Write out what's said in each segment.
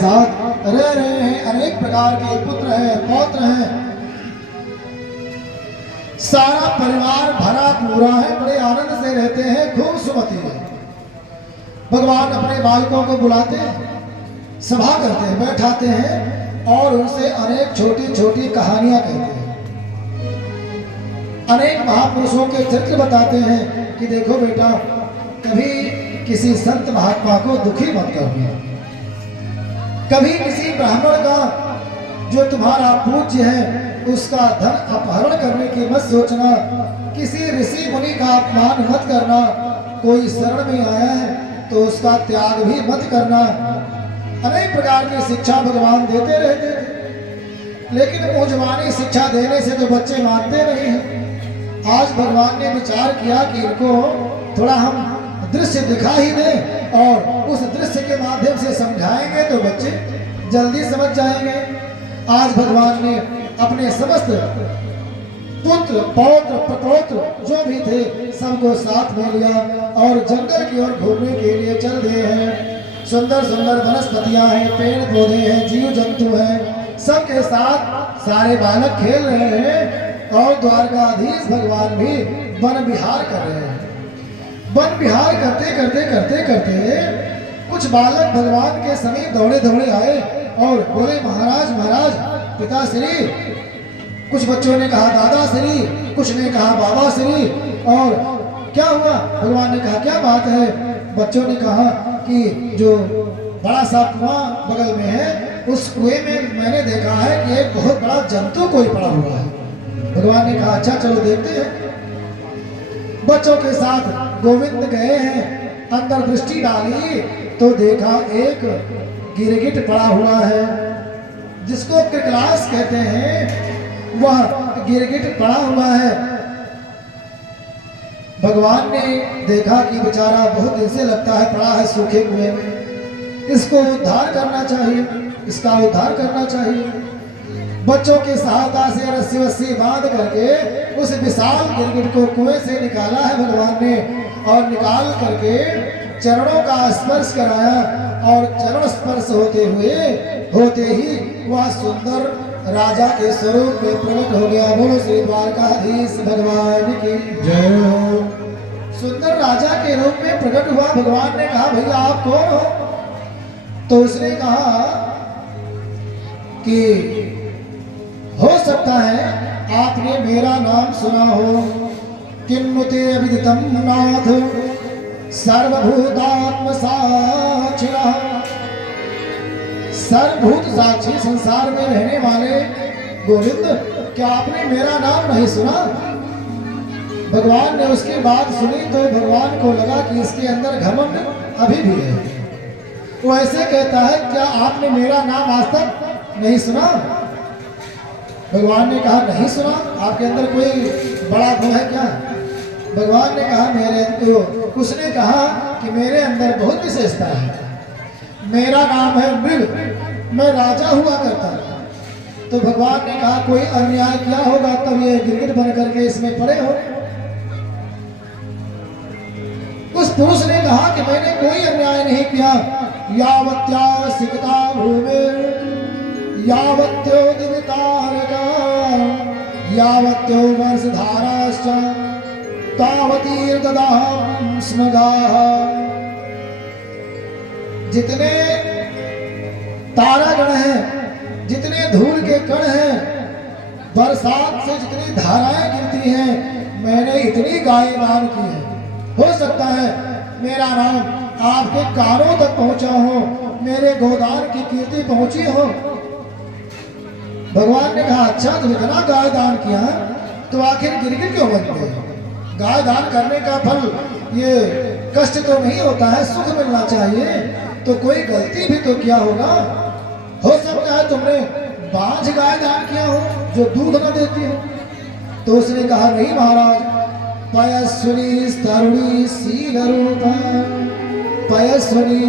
साथ रह रहे हैं। अनेक प्रकार के पुत्र हैं, पौत्र हैं, सारा परिवार भरा पूरा है, बड़े आनंद से रहते हैं, खूब सुमति है। भगवान अपने बालकों को बुलाते हैं, सभा करते हैं, बैठाते हैं और उनसे अनेक छोटी छोटी कहानियां कहते हैं। अनेक महापुरुषों के चरित्र बताते हैं कि देखो बेटा, कभी किसी संत महात्मा को दुखी मत करना, कभी किसी ब्राह्मण का जो तुम्हारा पूज्य है उसका धन अपहरण करने की मत सोचना, किसी ऋषि मुनि का अपमान मत करना, कोई शरण में आया है तो उसका त्याग भी मत करना। अनेक प्रकार की शिक्षा भगवान देते रहते थे, लेकिन मुंहजबानी शिक्षा देने से तो बच्चे मानते नहीं हैं। आज भगवान ने विचार किया कि इनको थोड़ा हम दृश्य दिखा ही दें और उस दृश्य के माध्यम से समझाएंगे तो बच्चे जल्दी समझ जाएंगे। आज भगवान ने अपने समस्त पुत्र पौत्र प्रपौत्र जो भी थे सबको साथ में लिया और जंगल की ओर घूमने के लिए चल दिए हैं। सुंदर सुंदर वनस्पतियां हैं, पेड़ पौधे हैं, जीव जंतु हैं, सबके साथ सारे बालक खेल रहे हैं और द्वारकाधीश भगवान भी वन विहार कर रहे हैं। वन विहार करते करते करते करते कुछ बालक भगवान के समीप दौड़े दौड़े आए और बोले, महाराज महाराज पिताश्री। कुछ बच्चों ने कहा दादा श्री, कुछ ने कहा बाबा श्री। और क्या हुआ? भगवान ने कहा क्या बात है? बच्चों ने कहा कि जो बड़ा सा कुआं बगल में है उस कुएं में मैंने देखा है कि एक बहुत बड़ा जंतु कोई पड़ा हुआ है। भगवान ने कहा अच्छा चलो देखते हैं। बच्चों के साथ गोविंद गए हैं, अंदर दृष्टि डाली तो देखा एक गिरगिट पड़ा हुआ है, जिसको क्रिकलास कहते हैं, वह गिरगिट पड़ा हुआ है। भगवान ने देखा कि बेचारा बहुत दिन से लगता है पड़ा है सूखे कुएं में, इसको उद्धार करना चाहिए, इसका उद्धार करना चाहिए। बच्चों की सहायता से रस्सी वस्सी बांध करके उस विशाल गिरगिट को कुएं से निकाला है भगवान ने, और निकाल करके चरणों का स्पर्श कराया और चरण स्पर्श होते ही वह सुंदर राजा के स्वरूप में प्रकट हो गया। बोलो श्री द्वारकाधीश भगवान की जय हो। सुंदर राजा के रूप में प्रकट हुआ। भगवान ने कहा भैया आप कौन हो? तो उसने कहा कि हो सकता है आपने मेरा नाम सुना हो, किन्नुते अविदितम नाथ सर्वभूतात्म साक्षिणः। सर्वभूत साक्षी संसार में रहने वाले गोविंद, क्या आपने मेरा नाम नहीं सुना? भगवान ने उसकी बात सुनी तो भगवान को लगा कि इसके अंदर घमंड अभी भी है। वो ऐसे कहता है क्या आपने मेरा नाम आज तक नहीं सुना? भगवान ने कहा नहीं सुना। आपके अंदर कोई बड़ा गुण है क्या? भगवान ने कहा मेरे अंदर, उसने कहा कि मेरे अंदर बहुत विशेषता है। मेरा नाम है मृग, मैं राजा हुआ करता था। तो भगवान ने कहा कोई अन्याय किया होगा तब ये गिरगिट बन करके इसमें पड़े हो। उस पुरुष ने कहा कि मैंने कोई अन्याय नहीं किया। यावत्या सिकता भूमि यावत्यो दिवितारका यावत्यो वर्षधाराश्च तावतीर्ददाहं स्मगाः। जितने तारागण हैं, जितने धूल के कण हैं, बरसात से जितनी धाराएं गिरती हैं, मैंने इतनी गायें दान की है। हो सकता है मेरा नाम आपके कानों तक पहुंचा हो, मेरे गोदान की कीर्ति पहुंची हो। भगवान ने कहा अच्छा तुम इतना गाय दान किया तो आखिर गिरगिट क्यों बन गए? गाय दान करने का फल ये कष्ट तो नहीं होता है, सुख मिलना चाहिए। तो कोई गलती भी तो किया होगा। हो सकता है तुमने बांझ गाय दान किया हो जो दूध न देती हो। तो उसने कहा नहीं महाराज, पयस्विनी तरुणी शील रूपा पयस्विनी,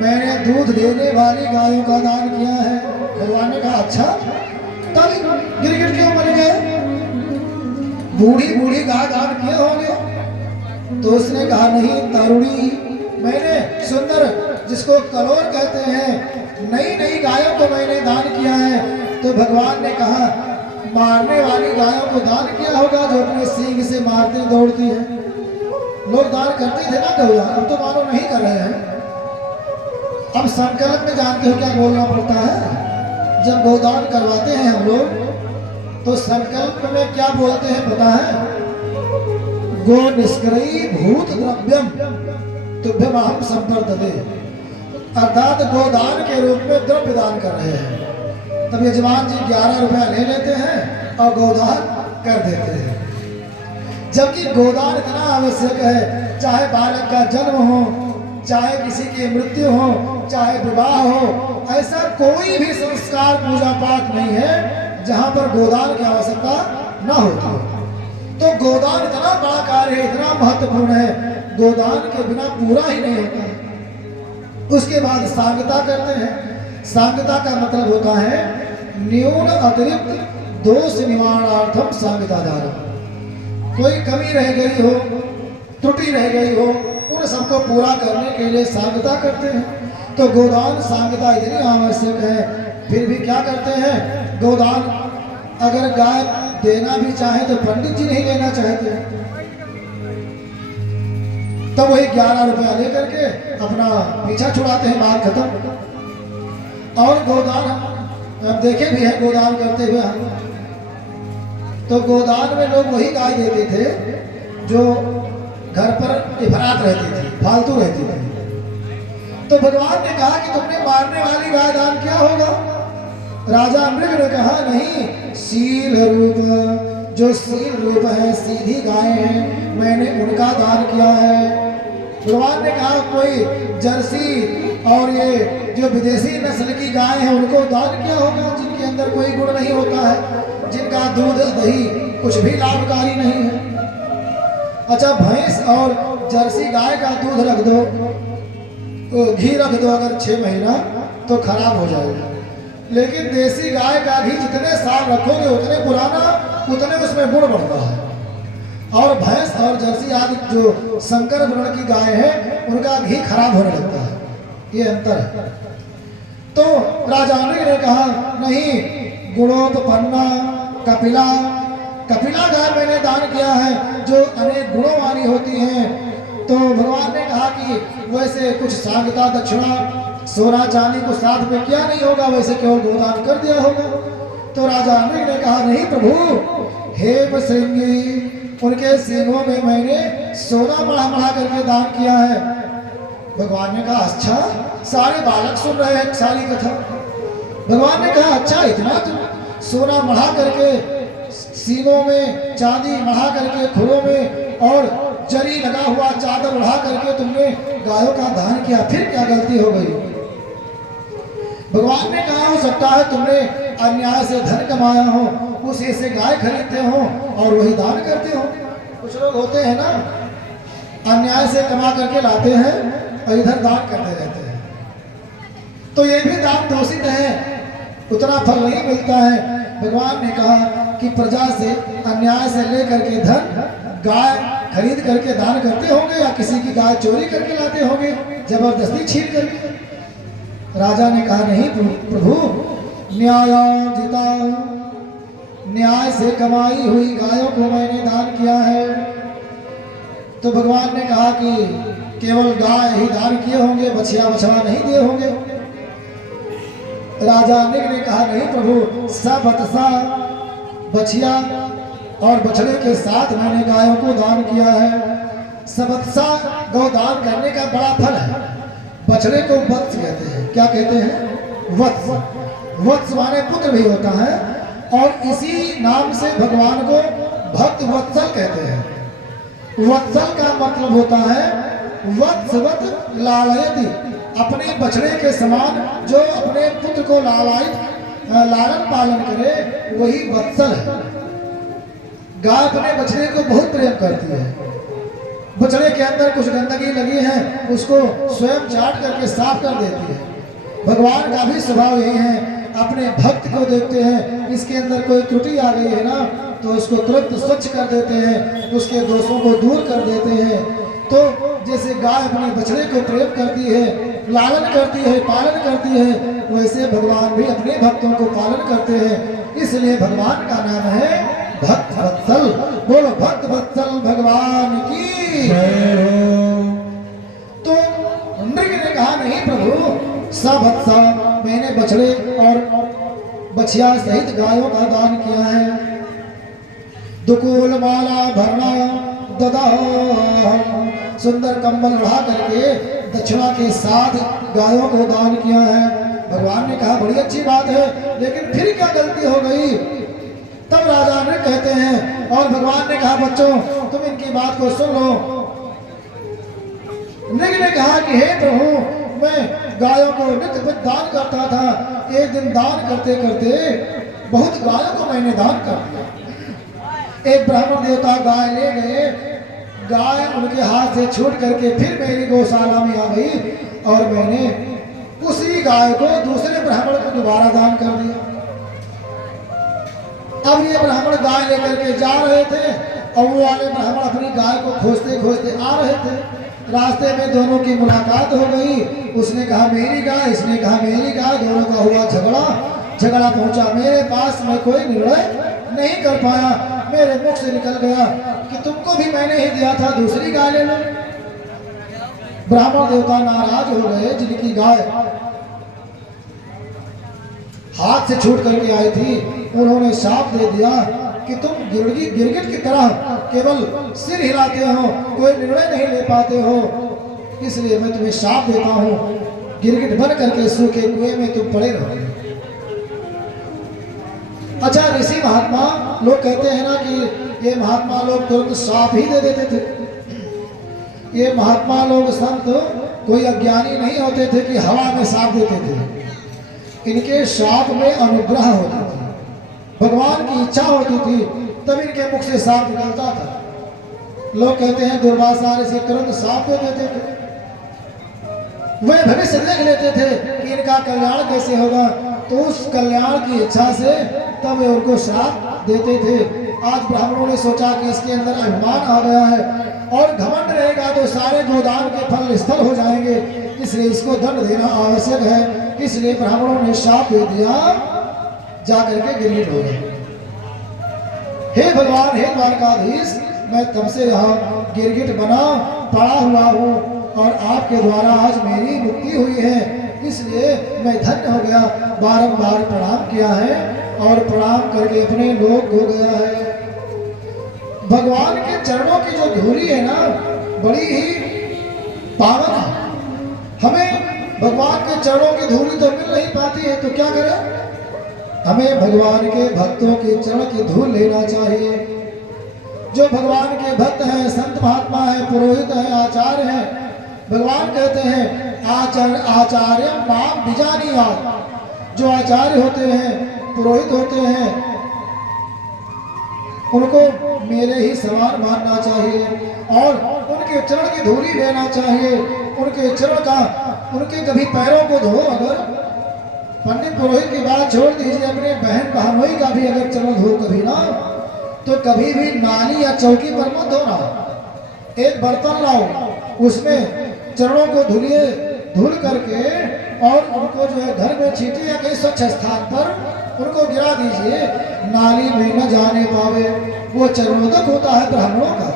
मैंने दूध देने वाली गायों का दान किया है। भगवान ने कहा अच्छा तब गिरगिट क्यों बन गए? बूढ़ी बूढ़ी गाय दान किए होंगे। तो उसने कहा नहीं तरुणी, मैंने सुंदर जिसको कलोर कहते हैं नई नई गायों को मैंने दान किया है। तो भगवान ने कहा मारने वाली गायों को दान किया होगा जो अपने सींग से मारती दौड़ती है। लोग दान करते थे ना गौदान, अब तो मानो नहीं कर रहे हैं। अब संकल्प में जानते हो क्या बोलना पड़ता है। जब गौदान करवाते हैं हम लोग तो संकल्प में क्या बोलते हैं पता है? गो निष्क्रिय भूत द्रव्यम तुभ्यम अहम संपर्दते, अर्थात गोदान के रूप में द्रव्य दान कर रहे हैं। तब यजमान जी 11 रुपया ले लेते हैं और गोदान कर देते हैं। जबकि गोदान इतना आवश्यक है, चाहे बालक का जन्म हो, चाहे किसी की मृत्यु हो, चाहे विवाह हो, ऐसा कोई भी संस्कार पूजा पाठ नहीं है जहां पर गोदान की आवश्यकता न होती हो। तो गोदान इतना बड़ा कार्य है, इतना महत्वपूर्ण है, गोदान के बिना पूरा ही नहीं होता है। उसके बाद सांगता करते हैं। सांगता का मतलब होता है न्यून अतिरिक्त दोष निवारणार्थम सांगता दान। कोई कमी रह गई हो, त्रुटि रह गई हो, उन सबको पूरा करने के लिए सांगता करते हैं। तो गोदान सांगता इतनी आवश्यक है। फिर भी क्या करते हैं? गोदान अगर गाय देना भी चाहे तो पंडित जी नहीं लेना चाहते, तो वही 11 रुपया लेकर के अपना पीछा छुड़ाते हैं, बात खत्म। और गोदान हम देखे भी हैं गोदान करते हुए हम, तो गोदान में लोग वही गाय देते थे जो घर पर इफरात रहती थी, फालतू रहती थी। तो भगवान ने कहा कि तुमने मारने वाली गाय दान किया होगा। राजा मृग ने कहा नहीं, शील रूप, जो शील रूप है, सीधी गाय है, मैंने उनका दान किया है। भगवान ने कहा कोई जर्सी और ये जो विदेशी नस्ल की गाय है उनको दान किया होगा, जिनके अंदर कोई गुण नहीं होता है, जिनका दूध दही कुछ भी लाभकारी नहीं है। अच्छा, भैंस और जर्सी गाय का दूध रख दो, घी रख दो अगर 6 महीना तो खराब हो जाएगा। लेकिन देसी गाय का घी जितने साल रखोगे उतने पुराना, उतने उसमें गुण बढ़ता है। और भैंस और जर्सी आदि जो संकर वर्ण की गाय है उनका घी खराब होने लगता है, ये अंतर है। तो राजा ने कहा नहीं, गुणोपन्ना कपिला, कपिला गाय मैंने दान किया है जो अनेक गुणों वाली होती हैं। तो भगवान ने कहा कि वैसे कुछ सांगता दक्षिणा सोना चांदी को साथ में किया नहीं होगा, वैसे केवल गोदान कर दिया होगा। तो राजा अम्बिक ने कहा नहीं प्रभु, हेम श्रृंगी, उनके सींगों में मैंने सोना बढ़ा बढ़ा करके दान किया है। भगवान ने कहा अच्छा, सारे बालक सुन रहे हैं सारी कथा। भगवान ने कहा अच्छा, इतना तो सोना बढ़ा करके सींगों में, चांदी बढ़ा करके खुरों में, और जरी लगा हुआ चादर बढ़ा करके तुमने गायों का दान किया, फिर क्या गलती हो गई? भगवान ने कहा हो सकता है तुमने अन्याय से धन कमाया हो, उसी से गाय खरीदते हो और वही दान करते हो। कुछ लोग होते हैं ना, अन्याय से कमा करके लाते हैं और इधर दान करते रहते हैं, तो ये भी दान दूषित है, उतना फल नहीं मिलता है। भगवान ने कहा कि प्रजा से अन्याय से लेकर के धन गाय खरीद करके दान करते होंगे या किसी की गाय चोरी करके लाते होंगे जबरदस्ती छीन करके। राजा ने कहा नहीं प्रभु, न्यायोजिता, न्याय से कमाई हुई गायों को मैंने दान किया है। तो भगवान ने कहा कि केवल गाय ही दान किए होंगे, बछिया बछड़ा नहीं दिए होंगे। राजा ने कहा नहीं प्रभु, सबतसा, बछिया और बछड़े के साथ मैंने गायों को दान किया है। सबतसा गौदान करने का बड़ा फल है। बछड़े को वत्स कहते हैं। क्या कहते हैं? वत्स। वत्स माने पुत्र भी होता है, और इसी नाम से भगवान को भक्त वत्सल कहते हैं। वत्सल का मतलब होता है वत्सवत लालयति, अपने बछड़े के समान जो अपने पुत्र को लालन पालन करे वही वत्सल है। गाय अपने बछड़े को बहुत प्रेम करती है। बछड़े के अंदर कुछ गंदगी लगी है उसको स्वयं चाट करके साफ कर देती है। भगवान का भी स्वभाव यही है, अपने भक्त को देखते हैं, इसके अंदर कोई त्रुटि आ गई है ना तो उसको तुरंत स्वच्छ कर देते हैं, उसके दोषों को दूर कर देते हैं। तो जैसे गाय अपने बछड़े को प्रेम करती है लालन करती है, पालन करती है, वैसे भगवान भी अपने भक्तों को पालन करते हैं। इसलिए भगवान का नाम है भक्त वत्सल। बोलो भक्त वत्सल भगवान की। तो नृग ने कहा नहीं प्रभु, सवत्सा मैंने बछड़े और बछिया सहित गायों का दान किया है। दुकूल माला भरना ददा, सुंदर कंबल उड़ा करके दक्षिणा के साथ गायों को दान किया है। भगवान ने कहा बड़ी अच्छी बात है, लेकिन फिर क्या गलती हो गई? तब राजा ने कहते हैं, और भगवान ने कहा बच्चों तुम इनकी बात को सुन लो। नृग ने कहा कि हे प्रभु, मैं गायों को नित्य दान करता था। एक दिन दान करते करते बहुत गायों को मैंने दान कर दिया। एक ब्राह्मण देवता गाय ले गए, गाय उनके हाथ से छूट करके फिर मेरी गौशाला में आ गई और मैंने उसी गाय को दूसरे ब्राह्मण को दोबारा दान कर दिया। अब ये ब्राह्मण गाय लेकर के जा रहे थे और वो वाले ब्राह्मण अपनी गाय को खोजते खोजते आ रहे थे। रास्ते में दोनों की मुलाकात हो गई। उसने कहा मेरी गाय, इसने कहा मेरी गाय, दोनों का हुआ झगड़ा। झगड़ा पहुंचा मेरे पास, मैं कोई निर्णय नहीं कर पाया। मेरे मुख से निकल गया कि तुमको भी मैंने ही दिया था, दूसरी गाय ले लो। ब्राह्मण देवता नाराज हो गए, जिनकी गाय हाथ से छूट करके आई थी, उन्होंने शाप दे दिया कि तुम गिरगिट की तरह केवल सिर हिलाते हो, कोई निर्णय नहीं ले पाते हो, इसलिए मैं तुम्हें शाप देता हूं, गिरगिट बन करके सूखे कुएं में तुम पड़े रहो। अच्छा, ऋषि महात्मा लोग कहते हैं ना कि ये महात्मा लोग तुरंत शाप ही दे देते थे। ये महात्मा लोग संत कोई अज्ञानी नहीं होते थे कि हवा में शाप देते थे। इनके शाप में अनुग्रह होता था, भगवान की इच्छा होती थी, तब इनके मुख से शाप निकलता था। लोग कहते हैं दुर्वासा ऋषि तुरंत शाप दे देते थे। वे भविष्य देख लेते थे कि इनका कल्याण कैसे होगा, तो उस कल्याण की इच्छा से तब वे उनको श्राप देते थे। आज ब्राह्मणों ने सोचा कि इसके अंदर अभिमान आ गया है और घमंड रहेगा तो सारे गोदान के फल निष्फल हो जाएंगे, इसलिए इसको दंड देना आवश्यक है। इसलिए ब्राह्मणों ने शाप दे दिया, जाकर के गिरगिट हो गए। हे भगवान, हे द्वारकाधीश, मैं तब से यहाँ गिरगिट बना पड़ा हुआ हूँ और आपके द्वारा आज मेरी मुक्ति हुई है, इसलिए मैं धन्य हो गया। बारंबार प्रणाम किया है और प्रणाम करके अपने लोक हो गया है। भगवान के चरणों की जो धूली है ना, बड़ी ही पावन है। हमें भगवान के चरणों की धूली तो मिल नहीं पाती है, तो क्या करें? हमें भगवान के भक्तों के चरण की धूल लेना चाहिए। जो भगवान के भक्त हैं, संत महात्मा है, पुरोहित है, आचार्य है, भगवान कहते हैं आचार्य माम बिजानीयात्। जो आचार्य होते हैं, पुरोहित होते हैं, उनको मेरे ही समान मानना चाहिए और उनके चरण की धूली लेना चाहिए। उनके चरण का, उनके कभी पैरों को धो। अगर पंडित पुरोहित की बात छोड़ दीजिए, अपने बहन बहनोई का भी अगर चरण धो कभी ना, तो कभी भी नाली या चौकी पर मत धोना। एक बर्तन लाओ, उसमें चरणों को धुलिए, धुल करके और उनको जो है घर में छींटिए या कहीं स्वच्छ स्थान पर उनको गिरा दीजिए, नाली में न जाने पावे। वो चरणोदक होता है ब्राह्मणों का।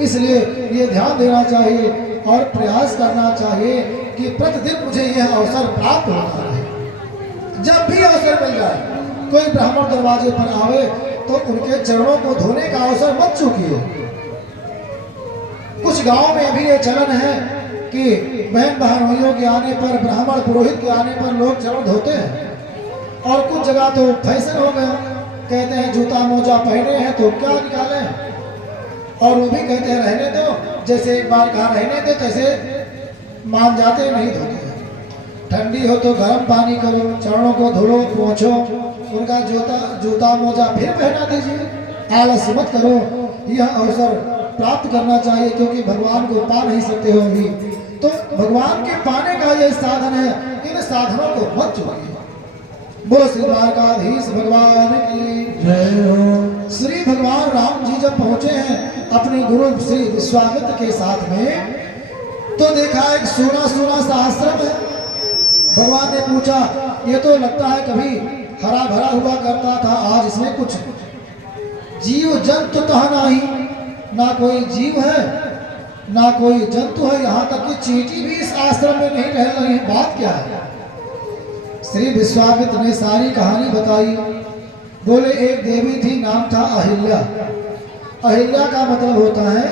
इसलिए ये ध्यान देना चाहिए और प्रयास करना चाहिए कि प्रतिदिन मुझे यह अवसर प्राप्त होता है। जब भी अवसर मिल जाए, कोई ब्राह्मण दरवाजे पर आवे तो उनके चरणों को धोने का अवसर मत चूकिए। कुछ गांव में अभी ये चलन है कि बहन बहनोइयों के आने पर, ब्राह्मण पुरोहित के आने पर लोग चरण धोते हैं, और कुछ जगह तो फैशन हो गया, कहते हैं जूता मोजा पहने हैं तो क्या निकालें, और वो भी कहते हैं रहने दो, जैसे एक बार कहा रहने दो तैसे मान जाते, नहीं धोते। ठंडी हो तो गर्म पानी करो, चरणों को धुलो, पोंछो, उनका जूता मोजा फिर पहना दीजिए। आलस मत करो, यह अवसर प्राप्त करना चाहिए, क्योंकि भगवान को पा नहीं सकते हो भी, तो भगवान के पाने का यह साधन है, इन साधनों को मत चूकिए। बोलो श्री द्वारकाधीश भगवान की जय हो। श्री भगवान राम जी जब पहुंचे हैं अपने गुरु श्री विश्वामित्र के साथ में, तो देखा एक सूना सूना सा आश्रम है। भगवान ने पूछा, ये तो लगता है कभी हरा भरा हुआ करता था, आज इसमें कुछ जीव जंतु तो नहीं, ना कोई जीव है ना कोई जंतु है, यहाँ तक कि चींटी भी इस आश्रम में नहीं टहल रही है, बात क्या है? श्री विश्वामित्र ने सारी कहानी बताई। बोले एक देवी थी, नाम था अहिल्या। अहिल्या का मतलब होता है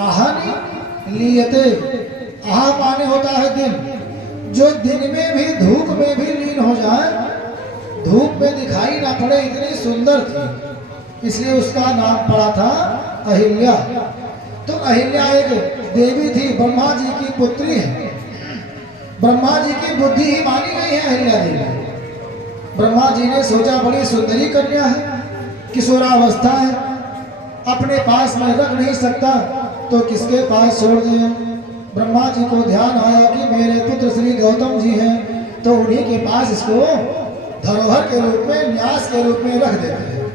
आहनि लियते। आह माने होता है दिन, जो दिन में भी धूप में भी लीन हो जाए, धूप में दिखाई ना पड़े, इतनी सुंदर थी, इसलिए उसका नाम पड़ा था अहिल्या। तो अहिल्या एक देवी थी, ब्रह्मा जी की पुत्री है। ब्रह्मा जी की बुद्धि ही मानी गई है अहिल्या देवी। ब्रह्मा जी ने सोचा बड़ी सुंदरी कन्या है, किशोरावस्था है, अपने पास में रख नहीं सकता तो किसके पास छोड़ दिए। ब्रह्मा जी को ध्यान आया कि मेरे पुत्र श्री गौतम जी हैं, तो उन्हीं के पास इसको धरोहर के रूप में, न्यास के रूप में रख देते हैं।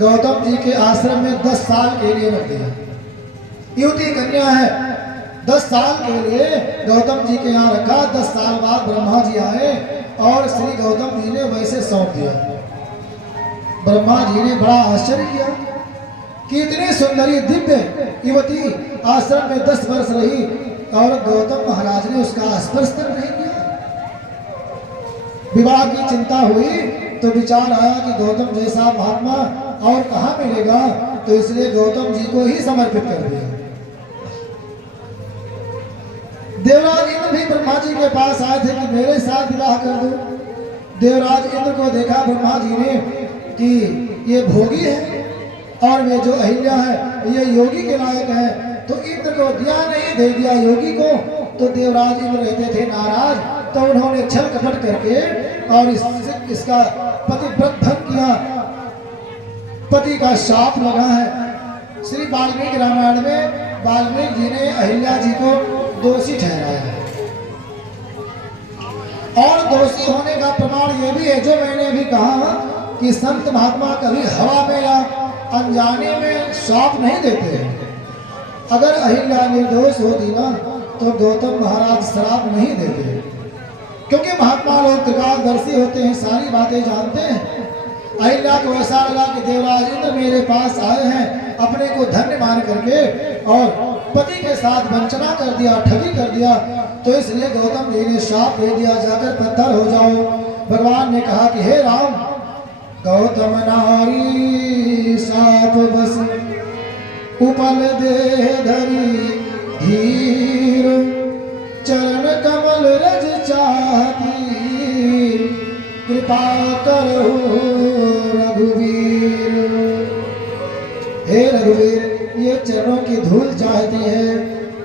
गौतम जी के आश्रम में 10 साल के लिए रख दिया। युवती कन्या है, 10 साल के लिए गौतम जी के यहाँ रखा। 10 साल बाद ब्रह्मा जी आए और श्री गौतम जी ने वैसे सौंप दिया। ब्रह्मा जी ने बड़ा आश्चर्य किया कि इतनी सुंदरी दिव्य युवती आश्रम में 10 वर्ष रही और गौतम महाराज ने उसका स्पर्श तक नहीं किया। विवाह की चिंता हुई तो विचार आया कि गौतम जैसा महात्मा और कहाँ मिलेगा, तो इसलिए गौतम जी को ही समर्पित कर दिया। देवराज इंद्र भी ब्रह्मा जी के पास आए थे कि मेरे साथ विवाह कर दो। देवराज इंद्र को देखा ब्रह्मा जी ने कि ये भोगी है और वे जो अहिल्या है ये योगी के लायक है, तो इंद्र को दिया नहीं, दे दिया योगी को। तो देवराज इंद्र रहते थे नाराज, तो उन्होंने छल कपट करके और इसका पतिव्रत भंग किया। पति का शाप लगा है। श्री वाल्मीकि रामायण में वाल्मीकि जी ने अहिल्या जी को दोषी ठहराया, और दोषी होने का प्रमाण ये भी है जो मैंने अभी कहा कि संत महात्मा कभी हवा में या अनजाने में श्राप नहीं देते हैं। अगर अहिल्या निर्दोष होती ना तो गौतम महाराज श्राप नहीं देते, क्योंकि महात्मा लोग त्रिकालदर्शी होते हैं, सारी बातें जानते हैं। अहिल्या को ऐसा लगा कि देवराज इंद्र मेरे पास आए हैं अपने को धन्य मान करके, और पति के साथ वंचना कर दिया, ठगी कर दिया, तो इसलिए गौतम जी ने शाप दे दिया, जाकर पत्थर हो जाओ। भगवान ने कहा कि हे राम, गौतम नारी साप बस उपल दे धरी धीर, चरण कमल रज चाहती, कृपा करो रघुवीर। हे रघुवीर, ये चरणों की धूल चाहती है,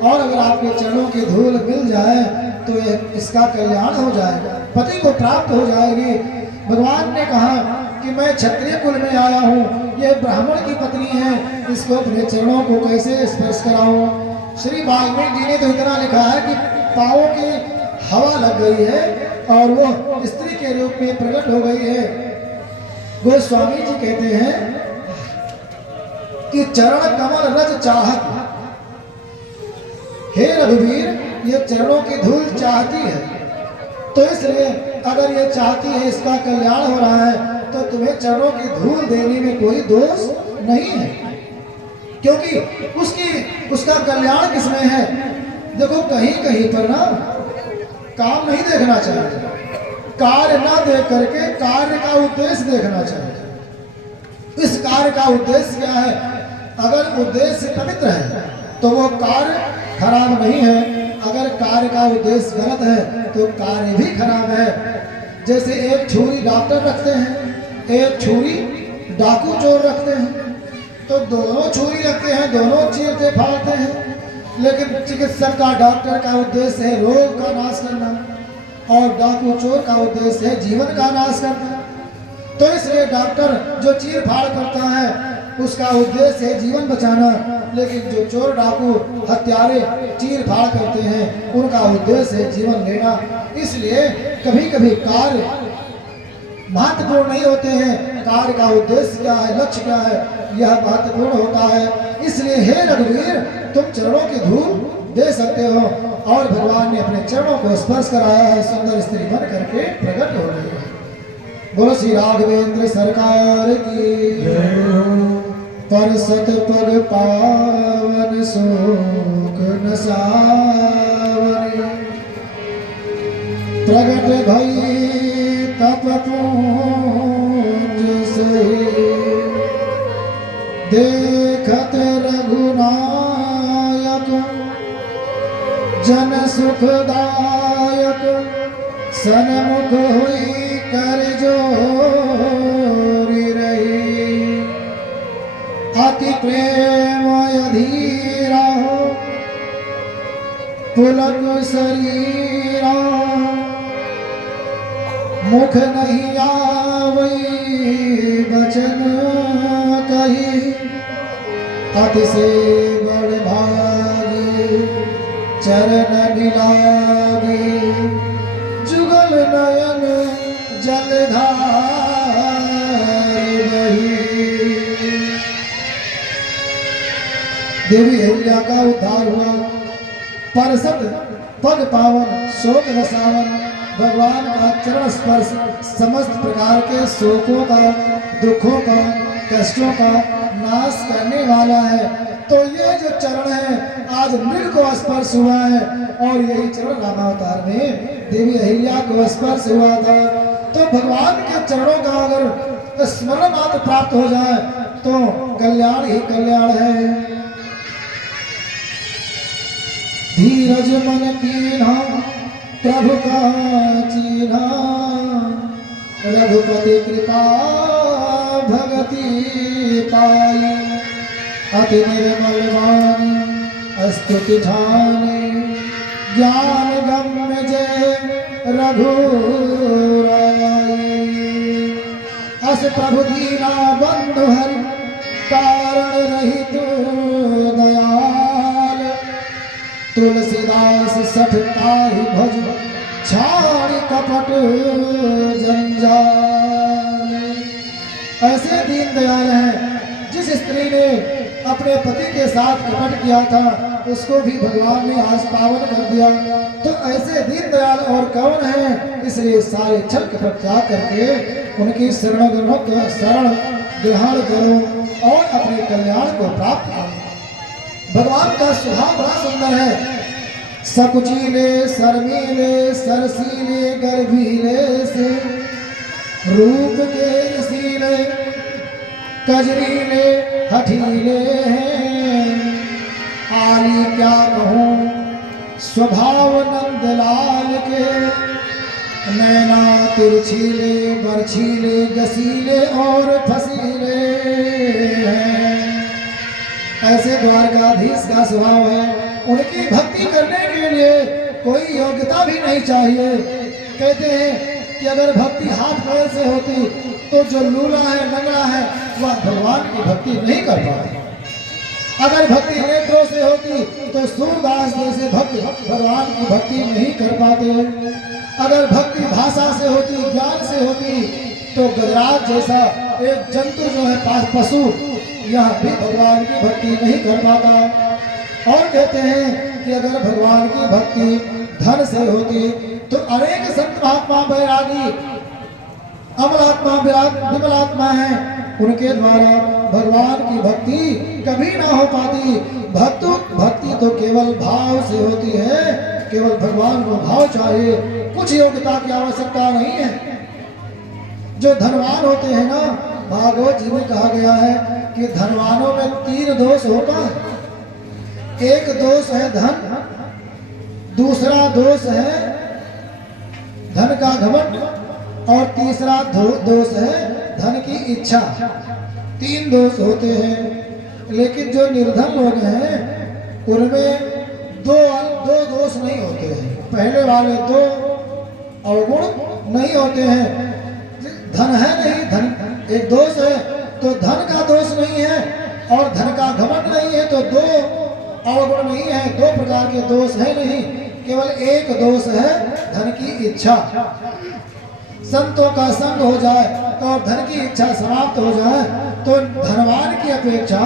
और अगर आपके चरणों की धूल मिल जाए तो इसका कल्याण हो जाएगा, पति को प्राप्त हो जाएगी। भगवान ने कहा कि मैं क्षत्रिय कुल में आया हूँ, ये ब्राह्मण की पत्नी है, इसको अपने चरणों को कैसे स्पर्श कराऊं। श्री वाल्मीकि जी ने तो इतना लिखा है कि पाँवों की हवा लग गई है और वो स्त्री के रूप में प्रकट हो गई है। गोस्वामी जी कहते हैं कि चरण कमल रज चाहत, हे रघुवीर, ये चरणों की धूल चाहती है, तो इसलिए अगर ये चाहती है इसका कल्याण हो रहा है तो तुम्हें चरणों की धूल देने में कोई दोष नहीं है, क्योंकि उसका कल्याण किसमें है। देखो कहीं कहीं पर ना काम नहीं देखना चाहिए, कार्य ना देख करके कार्य का उद्देश्य देखना चाहिए। इस कार्य का उद्देश्य क्या है? अगर उद्देश्य पवित्र है तो वो कार्य खराब नहीं है, अगर कार्य का उद्देश्य गलत है तो कार्य भी खराब है। जैसे एक छुरी डॉक्टर रखते हैं, एक छुरी डाकू चोर रखते हैं, तो दोनों छुरी रखते हैं, दोनों चीरते फाड़ते हैं, लेकिन चिकित्सक का, डॉक्टर का उद्देश्य है रोग का नाश करना, और डाकू चोर का उद्देश्य है जीवन का नाश करना। तो इसलिए डॉक्टर जो चीर फाड़ करता है उसका उद्देश्य है जीवन बचाना, लेकिन जो चोर डाकू हत्यारे चीर फाड़ करते हैं उनका उद्देश्य है जीवन लेना। इसलिए कभी कभी कार्य महत्वपूर्ण नहीं होते हैं, कार्य का उद्देश्य क्या है, लक्ष्य क्या है, यह महत्वपूर्ण होता है। इसलिए हे रघुवीर, तुम चरणों की धूल दे सकते हो। और भगवान ने अपने चरणों को स्पर्श कराया है, सुंदर स्त्री बन करके प्रकट हो रही है। बोलो श्री राघवेंद्र सरकार की। पर सत पग पावन शोक न सावरी, प्रगट भई तप पुंज से, देखत रघुनायक जन सुखदायक, सन्मुख हुई कर जोरी रही, अति प्रेम अधीरा पुलक शरीरा, मुख नहीं आवई बचन कही, अति से बड़ भागी चरण मिलागी, जुगल नयन जलधार बही। देवी अहिल्या का उद्धार हुआ। परसत पग पावन शोक न सावन, भगवान का चरण स्पर्श समस्त प्रकार के शोकों का, दुखों का, कष्टों का नाश करने वाला है। तो ये जो चरण है आज मृग को स्पर्श हुआ है, और यही चरण रामावतार में देवी अहिल्या को स्पर्श हुआ था। तो भगवान के चरणों का अगर स्मरण मात्र प्राप्त हो जाए तो कल्याण ही कल्याण है। धीरज मन कीन्हा प्रभु का चीन्हा, रघुपति कृपा भगति पाई, अति निर्मल वाणी स्तुति ठाने, ज्ञान गम्य जय रघुराई। अस प्रभु दीना बंधु हरि, कारण रहित दयाल, तुलसीदास सठ ताहि भज, छाड़ कपट जंजाल। ऐसे दीन दयाल हैं, जिस स्त्री ने अपने पति के साथ कपट किया था उसको भी भगवान ने आज पावन कर दिया। तो ऐसे दीन दयाल और कौन है, इसलिए सारे छल कपट त्याग करके उनकी शरण ग्रहण करो और अपने कल्याण को प्राप्त करो। भगवान का स्वभाव बड़ा सुंदर है। सकुचीले शर्मीले सरसीले गर्भीले से, रूप के रसीले कजरीले हठीले हैं। आली क्या कहूँ स्वभाव नंदलाल के, नैना तिरछीले बरछीले गसीले और फसीले हैं। ऐसे द्वारकाधीश का स्वभाव है। उनकी भक्ति करने के लिए कोई योग्यता भी नहीं चाहिए। कहते हैं कि अगर भक्ति हाथ पैर से होती तो जो लूला है लंगड़ा है वह भगवान की भक्ति नहीं कर पाए। अगर भक्ति नेत्रों से होती तो सूरदास जैसे भक्त भगवान की भक्ति नहीं कर पाते। अगर भक्ति भाषा से होती, ज्ञान से होती, तो गजराज जैसा एक जंतु जो है पशु, यह भी भगवान की भक्ति नहीं कर पाता। और कहते हैं कि अगर भगवान की भक्ति धन से होती तो अनेक संत महात्मा बैरागी अमलात्मा विमलात्मा है, उनके द्वारा भगवान की भक्ति कभी ना हो पाती। भक्ति तो केवल भाव से होती है। केवल भगवान को भाव चाहिए, कुछ योग्यता की आवश्यकता नहीं है। जो धनवान होते हैं ना, भागवत जी में कहा गया है कि धनवानों में 3 दोष होता है। एक दोष है धन, दूसरा दोष है धन का घमंड, और तीसरा दोष है धन की इच्छा। 3 दोष होते हैं। लेकिन जो निर्धन लोग हैं उनमें दो दोष नहीं होते हैं। पहले वाले 2 अवगुण नहीं होते हैं। धन है नहीं, धन एक दोष है तो धन का दोष नहीं है, और धन का घमंड नहीं है तो 2 अवगुण नहीं है। 2 प्रकार के दोष है नहीं, केवल एक दोष है धन की इच्छा। संतों का संग हो जाए और धन की इच्छा समाप्त हो जाए तो धनवान की अपेक्षा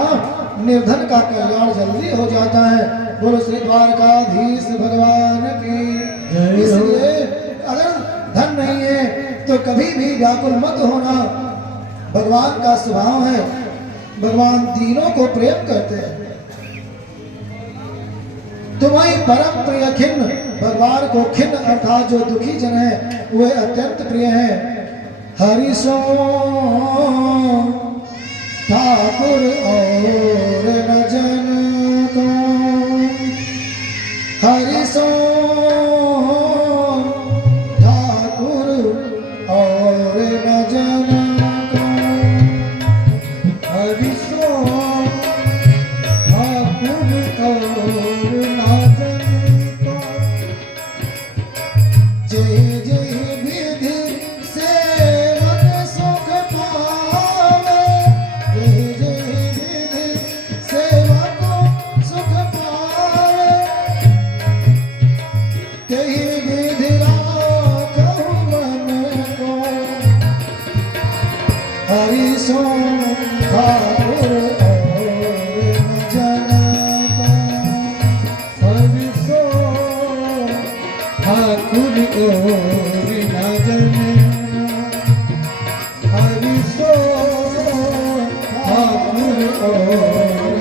निर्धन का कल्याण जल्दी हो जाता है। बोलो श्री द्वारकाधीश भगवान की। इसलिए अगर धन नहीं है तो कभी भी व्याकुल मत होना। भगवान का स्वभाव है, भगवान दीनों को प्रेम करते हैं। तुम्हारी परम प्रिय खिन्न, भगवान को खिन्न अर्थात जो दुखी जन है वे अत्यंत प्रिय है। हरि सो ठाकुर और न जन को, हरि सो ठाकुर और न जन को, हरि सो ठाकुर और न जन को। जय जय विधि सेवक सुख पावे, जय जय विधि सेवक सुख पावे, तेहि विधि राखहु मन को, हरि सो ठाकुर और न जन को, हरि सो ठाकुर और न जन, हरि सो ठाकुर और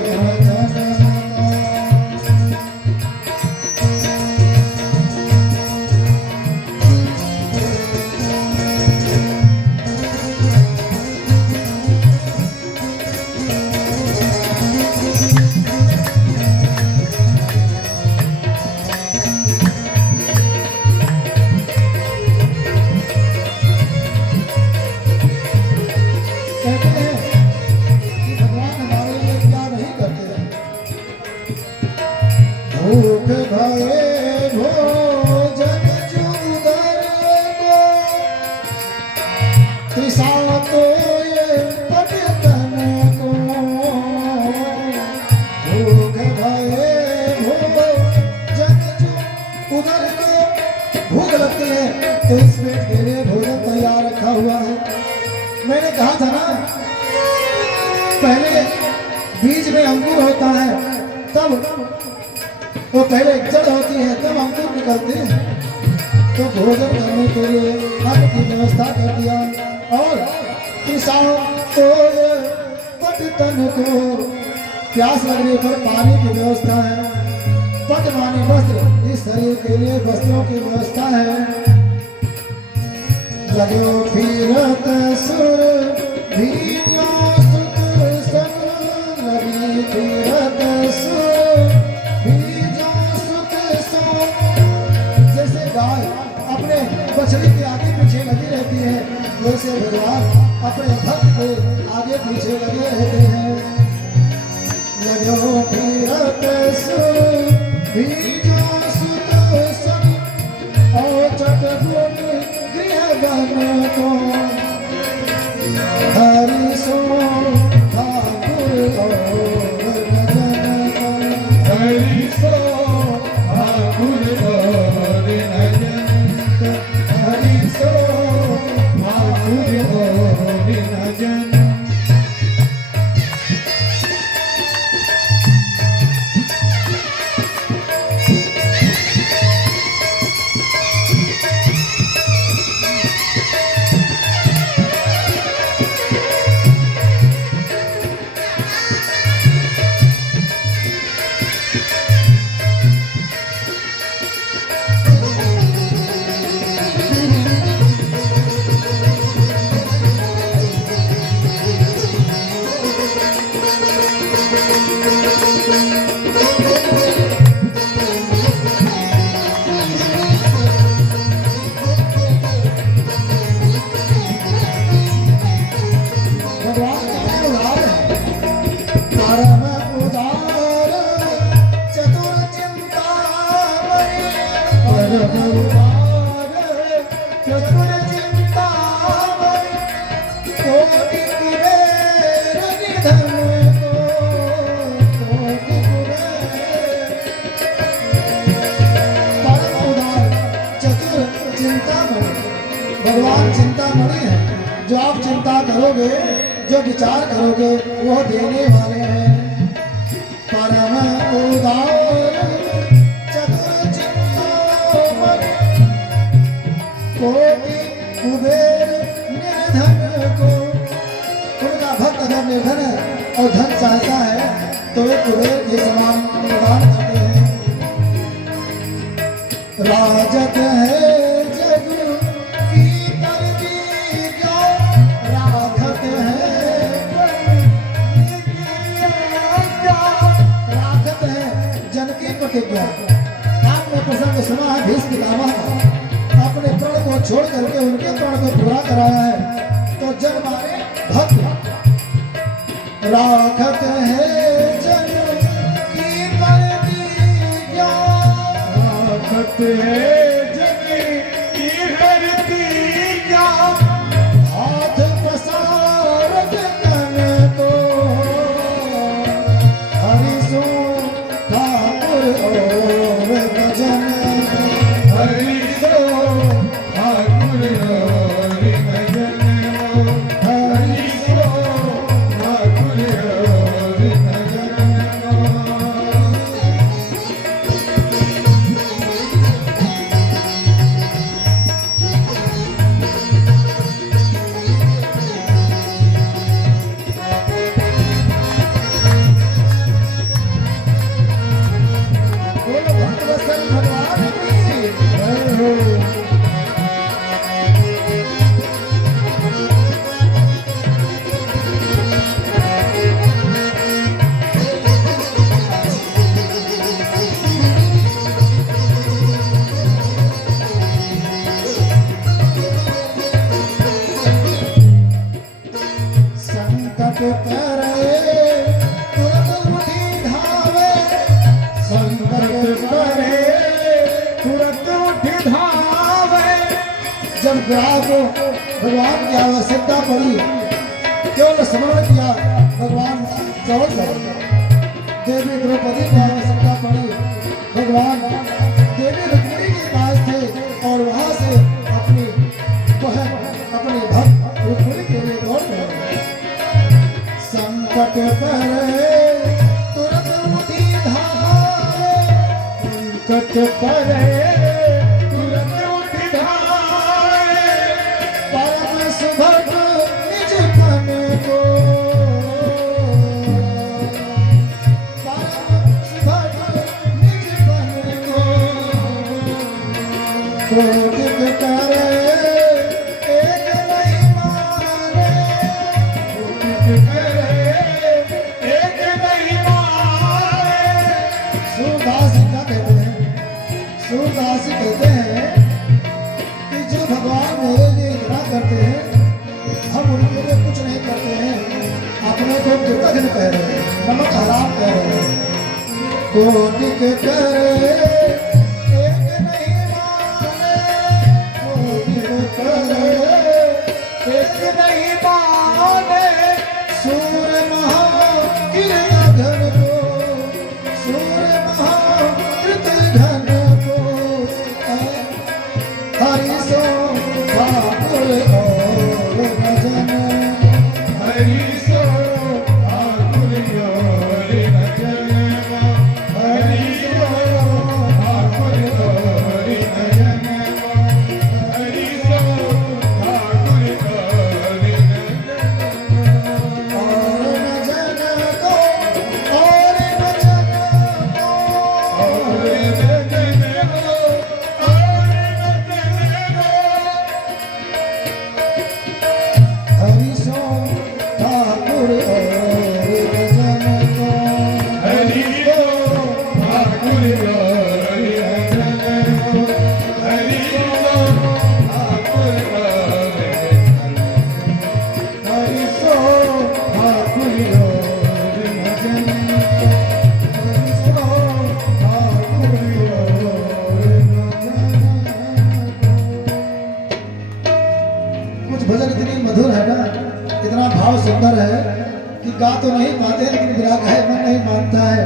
न जन। कहते हैं कि भगवान हमारे लिए क्या नहीं करते हैं। भूख भये भोजन जुदर को, तृषा तो ये पटतन को, भूख भये भोजन उदर को। भूख लगती है तो इस पेट के लिए भोजन तैयार रखा हुआ है। मैंने कहा था ना, पहले बीज में अंकुर होता है, तब वो पहले जड़ होती है, तब अंकुर निकलते हैं। तो भोजन करने के लिए अन्न की व्यवस्था कर दिया। और किसानों को पटतन को, प्यास लगने पर पानी की व्यवस्था है। पट माने वस्त्र, इस शरीर के लिए वस्त्रों की व्यवस्था है। लगो फिरत सुर भीजो सुत सन, लगी फिरत सुर भीजो सुत सन। जैसे गाय अपने बछड़े के आगे पीछे लगी रहती है, वैसे भगवान अपने भक्त के आगे पीछे लगे रहते हैं। लगो फिरत सुर भीजो सुत सन, और चटगुण गगन को, हरि सो ठाकुर और न जन को, हरि सो ठाकुर और न जन को, हरि सो ठाकुर और न जन। भगवान चिंतामणि है। जो आप चिंता करोगे, जो विचार करोगे, वो देने वाले हैं। परम उदार चतुर चिंतामणि, कोटि कुबेर निर्धन को। उनका भक्त अगर निर्धन है और धन चाहता है तो वे कुबेर के समान प्रदान करते हैं। राजत है जग की तरकीया, राखत है राखत है जन की प्रतिज्ञा। आपने प्रसंग सुना है भीष्म पितामह का, अपने प्रण को छोड़ करके उनके प्रण को पूरा कराया है। तो जन माने भक्त। राखत है जन की प्रतिज्ञा, राखत है जन की प्रतिज्ञा, हाथ प्रसारत तन को। हरि सो ठाकुर और भजन, हरि सो ठाकुर और भजन, हरि सो ठाकुर और भजन। बोलो भक्त वत्सल भगवान की। संकट करे तुरंत उठी धावे, संकट करे तुरंत उठ धावे, जब ग्राह को भगवान की आवश्यकता पड़ी, केवल स्मरण किया भगवान चौड़ गए। देवी द्रौपदी की आवश्यकता पड़ी, भगवान देवी रुक्मिणी के पास थे और वहां से अपनी बहन अपने भक्त रुक्मिणी के लिए दौड़ गए। संकट परे तुरंत उठी धावे, संकट परे तुरंत उठ धावे, परम सुभग निज मन को। परम सुभग निज मन को। कोटिक करे एक नहीं माने, कोटिक करे एक नहीं मारे। सूरदास जी क्या कहते हैं? सूरदास जी कहते हैं कि जो भगवान मेरे लिए इतना करते हैं, हम उनके लिए कुछ नहीं करते हैं, अपने को कृतज्ञ कह रहे हैं, नमक हराम कह रहे हैं। कोटिक करे एक नहीं माने, कोटिक करे एक नहीं माने, सूर्य महाकृत घन को, सूर्य महाकृत घन को। हरि सो ठाकुर और भजन, हरि सो ठाकुर और भजन, हरि सो ठाकुर और भजन, हरि सो ठाकुर और भजन। और भजन को, और भजन को। और भजन को, और भजन को। हरि सो ठाकुर और भजन को। हरि सो ठाकुर और भजन को, हरि सो ठाकुर और भजन, हरि सो ठाकुर और भजन, हरि सो ठाकुर और भजन। कुछ भजन इतनी मधुर है ना, इतना भाव सुंदर है कि गा तो नहीं पाते, लेकिन विराग है मन नहीं मानता है।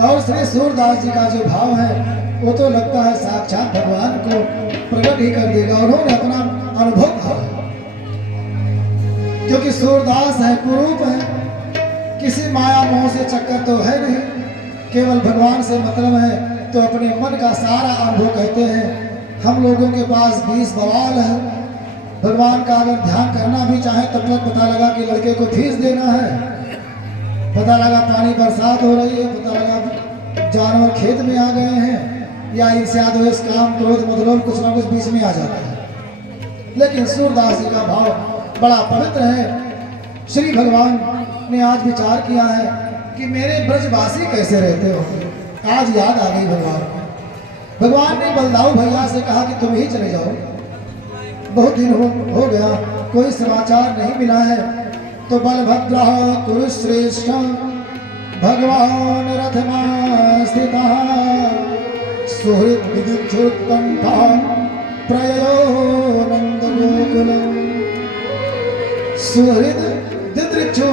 और श्री सूरदास जी का जो भाव है वो तो लगता है साक्षात भगवान को प्रकट ही कर देगा। उन्होंने अपना अनुभव कहा, क्योंकि सूरदास है, कुरूप है, किसी माया मोह से चक्कर तो है नहीं, केवल भगवान से मतलब है। तो अपने मन का सारा अनुभव कहते हैं। हम लोगों के पास 20 बवाल है। भगवान का अगर ध्यान करना भी चाहे तब तक पता लगा कि लड़के को फीस देना है, पता लगा पानी बरसात हो रही है, पता लगा जानवर खेत में आ गए हैं, या ईर्ष्या द्वेष काम क्रोध मतलब कुछ ना कुछ बीच में आ जाता है। लेकिन सूरदास जी का भाव बड़ा पवित्र है। श्री भगवान ने आज विचार किया है कि मेरे ब्रजवासी कैसे रहते हो। आज याद आ गई भगवान को। भगवान ने बलदाऊ भैया से कहा कि तुम ही चले जाओ, बहुत दिन हो गया, कोई समाचार नहीं मिला है। तो बलभद्र कुरुश्रेष्ठ भगवान रथमा स्थिता सुहृद विदुच्छुत्कंठा प्रयो नंद गोकुलम। सुहृद दिदृक्षु,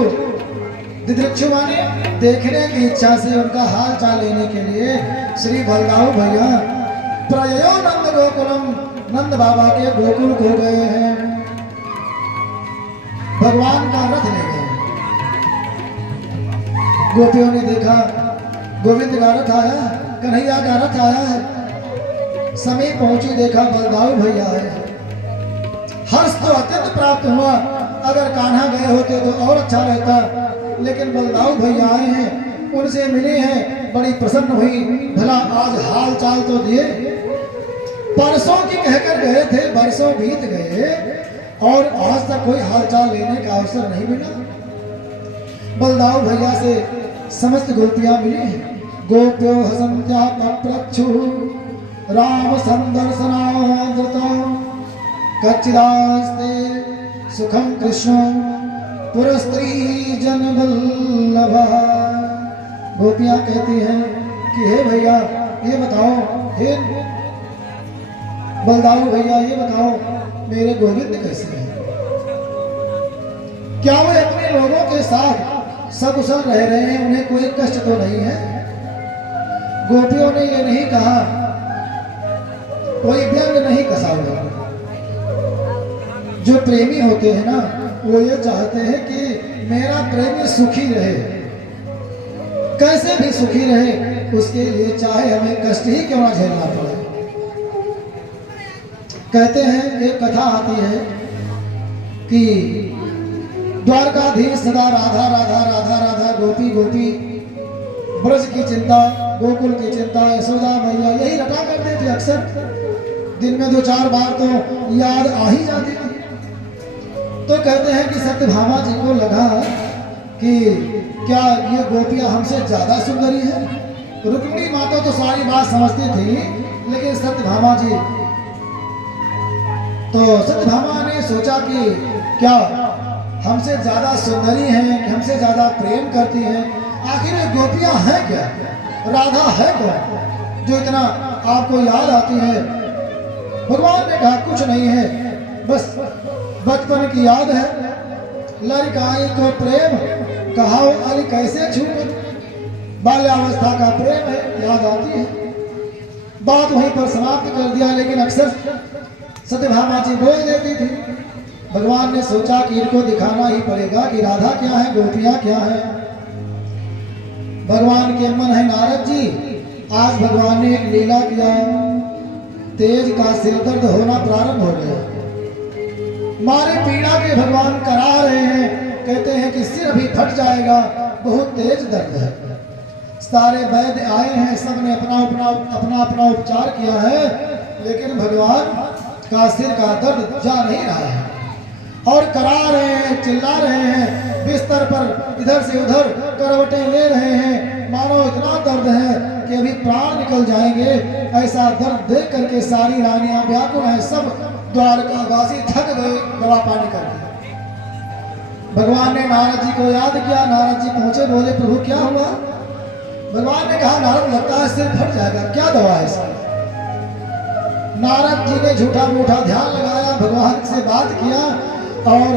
दिदृक्षु माने देखने की इच्छा से उनका हाल चाल लेने के लिए श्री बलदाऊ भैया प्रयो नंद गोकुलम, नंद बाबा के गोकुल को गए हैं। भगवान का रथ ले गए। गोपियों ने देखा गोविंद का रथ आया, कन्हैया का रथ आया है। समीप पहुंची, देखा बलदाऊ भैया है। हर्ष तो अत्यंत प्राप्त हुआ। अगर कान्हा गए होते तो और अच्छा रहता, लेकिन बलदाऊ भैया आए हैं, उनसे मिले हैं, बड़ी प्रसन्न हुई। भला आज हाल चाल तो दिए। परसों की कहकर गए थे, बरसों बीत गए और आज तक कोई हाल चाल लेने का अवसर नहीं मिला। बलदाऊ भैया से समस्त गोपियां मिली हैं। गोप्यो हसंत्या पप्रच्छु राम संदर्शनादृत कच्चिदास्ते सुखम कृष्ण पुरस्त्री जन वल्लभा। गोपियां कहती हैं कि हे भैया ये बताओ, हे बलदाऊ भैया ये बताओ मेरे गोविंद कैसे हैं? क्या वे अपने लोगों के साथ सकुशल रह रहे हैं? उन्हें कोई कष्ट तो नहीं है? गोपियों ने ये नहीं कहा, कोई व्यंग नहीं कसा हुआ। जो प्रेमी होते हैं ना, वो ये चाहते हैं कि मेरा प्रेमी सुखी रहे, कैसे भी सुखी रहे, उसके लिए चाहे हमें कष्ट ही क्यों ना झेलना पड़े। कहते हैं, एक कथा आती है कि द्वारकाधीश सदा राधा राधा राधा राधा गोपी गोपी, ब्रज की चिंता, गोकुल की चिंता, यशोदा मैया यही रटा करते थे। अक्सर दिन में 2-4 बार तो याद आ ही जाती थी। तो कहते हैं कि सत्यभामा जी को लगा कि क्या ये गोपियां हमसे ज्यादा सुंदरी है। रुक्मिणी माता तो सारी बात समझती थी, लेकिन सत्यभामा जी, तो सत्यभामा ने सोचा कि क्या हमसे ज्यादा सुंदरी हैं, कि हमसे ज्यादा प्रेम करती हैं। आखिर ये गोपियां हैं क्या, राधा है कौन जो इतना आपको याद आती है? भगवान ने कहा कुछ नहीं है, बस बचपन की याद है। लड़काई को प्रेम कहाओ अली कैसे छूटे, बाल्यावस्था का प्रेम है, याद आती है। बात वहीं पर समाप्त कर दिया, लेकिन अक्सर सत्यभामा जी बोल देती थी। भगवान ने सोचा कि इनको दिखाना ही पड़ेगा कि राधा क्या है, गोपियां क्या है। भगवान के मन है नारद जी, आज भगवान ने एक लीला किया। तेज का सिर दर्द होना प्रारंभ हो गया। मारे पीड़ा के भगवान करा रहे हैं, कहते हैं कि सिर अभी फट जाएगा, बहुत तेज दर्द है। सारे वैद्य आए हैं, सबने अपना अपना उपचार किया है, लेकिन भगवान का सिर का दर्द जा नहीं रहा है। और करा रहे हैं, चिल्ला रहे हैं, बिस्तर पर इधर से उधर करवटें ले रहे हैं, मानो इतना दर्द है कि अभी प्राण निकल जाएंगे। ऐसा दर्द देख करके सारी रानियां व्याकुल हैं, सब द्वारकावासी थक गए दवा पानी करके। भगवान ने नारद जी को याद किया। नारद जी पहुंचे, बोले प्रभु क्या हुआ? भगवान ने कहा नारद लगता है सिर फट जाएगा, क्या दवा है इसकी? नारद जी ने झूठा मूठा ध्यान लगाया, भगवान से बात किया और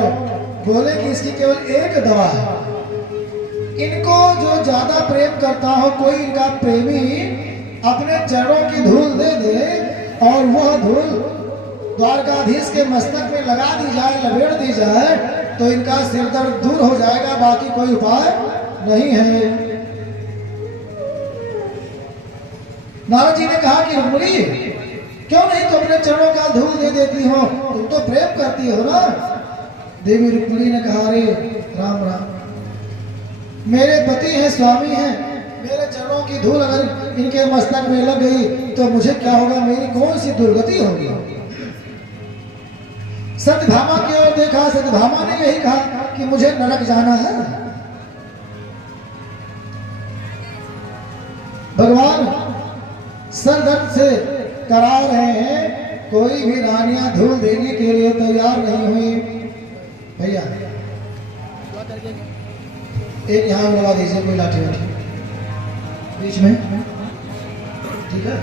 बोले कि इसकी केवल एक दवा है। इनको जो ज्यादा प्रेम करता हो, कोई इनका प्रेमी अपने चरणों की धूल दे दे और वह धूल द्वारकाधीश के मस्तक में लगा दी जाए, लपेट दी जाए तो इनका सिर दर्द दूर हो जाएगा, बाकी कोई उपाय नहीं है। नारद जी ने कहा कि रुक्मिणी क्यों नहीं तो अपने चरणों का धूल दे देती हो, तुम तो प्रेम करती हो ना। देवी रुक्मिणी ने कहा अरे राम राम, मेरे पति हैं, स्वामी हैं, मेरे चरणों की धूल अगर इनके मस्तक में लग गई तो मुझे क्या होगा, मेरी कौन सी दुर्गति होगी। सत्यभामा की ओर देखा, सत्यभामा ने यही कहा कि मुझे नरक जाना है। भगवान सर दर्द से करा रहे हैं, कोई भी रानियां धूल देने के लिए तैयार नहीं हुई। भैया एक यहाँ लगा दीजिए, कोई लाठी वाठी बीच में, ठीक है।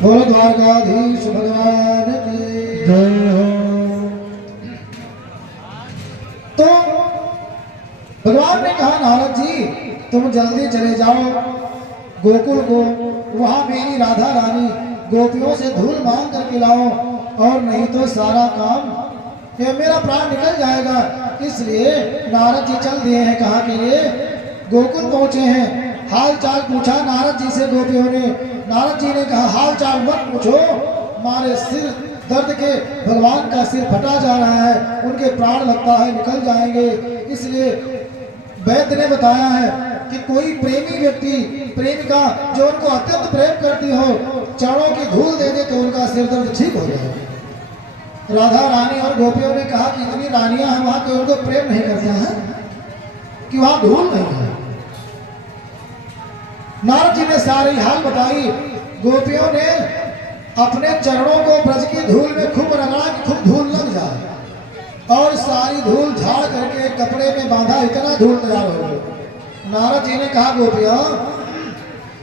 बोलो द्वारकाधीश भगवान की जय हो। तो भगवान ने कहा नारद जी तुम जल्दी चले जाओ गोकुल को, वहां मेरी राधा रानी गोपियों से धूल मांग करके लाओ, और नहीं तो सारा काम ये मेरा प्राण निकल जाएगा। इसलिए नारद जी चल दिए हैं। कहा कि ये गोकुल पहुंचे हैं। हाल चाल पूछा नारद जी से गोपियों ने। नारद जी ने कहा हाल चाल मत पूछो, हमारे सिर दर्द के भगवान का सिर फटा जा रहा है, उनके प्राण लगता है निकल जाएंगे। इसलिए वैद्य ने बताया है कि कोई प्रेमी व्यक्ति, प्रेमिका जो उनको अत्यंत प्रेम करती हो, चरणों की धूल दे दे तो उनका सिर दर्द ठीक हो जाए। राधा रानी और गोपियों ने कहा कि इतनी रानियां हैं वहां, कोई उनको प्रेम नहीं करता है कि वहां धूल नहीं है। नारद जी ने सारी हाल बताई। गोपियों ने अपने चरणों को ब्रज की धूल में खूब रगड़ा कि खूब धूल लग जाए, और सारी धूल झाड़ करके कपड़े में बांधा, इतना धूल तैयार हो गई। नारद जी ने कहा गोपियों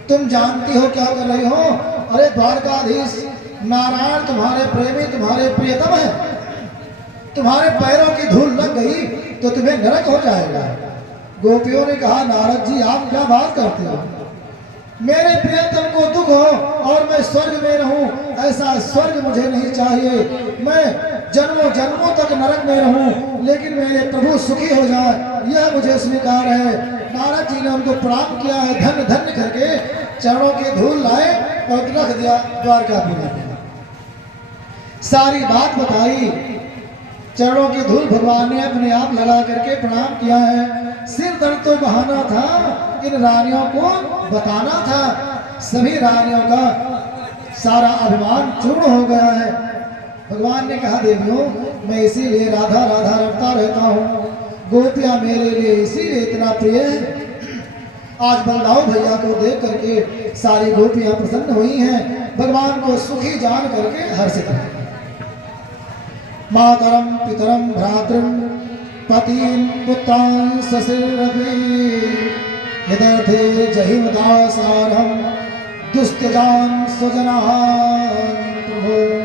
तुम जानती हो क्या कर रही हो? अरे द्वारकाधीश नारायण तुम्हारे प्रेमी, तुम्हारे प्रियतम है, तुम्हारे पैरों की धूल लग गई तो तुम्हें नरक हो जाएगा। गोपियों ने कहा नारद जी आप क्या बात करते हो, मेरे प्रियतम को दुख हो और मैं स्वर्ग में रहूं, ऐसा स्वर्ग मुझे नहीं चाहिए। मैं जन्मों जन्मों तक नरक में रहूं, लेकिन मेरे प्रभु सुखी हो जाए, यह मुझे स्वीकार है। नारद जी ने उनको प्रणाम किया है, धन्य धन्य करके चरणों की धूल लाए और रख दिया द्वारकापुरी में। सारी बात बताई। चरणों की धूल भगवान ने अपने आप लगा करके प्रणाम किया है। सिर दर्द तो बहाना था, इन रानियों को बताना था। सभी रानियों का सारा अभिमान चूर्ण हो गया है। भगवान ने कहा देवियों मैं इसीलिए राधा राधा रटता रहता हूँ, गोपियां मेरे लिए इसीलिए इतना प्रिय है। आज बलदाऊ भैया को देख करके सारी गोपियां प्रसन्न हुई हैं, भगवान को सुखी जान करके हर्षित हैं। मातरम पितरम भ्रातृम पतिं पुत्रान् सशिरपि यदर्थे जहिमदासारहं दुस्त्यजान् स्वजनान् प्रभो।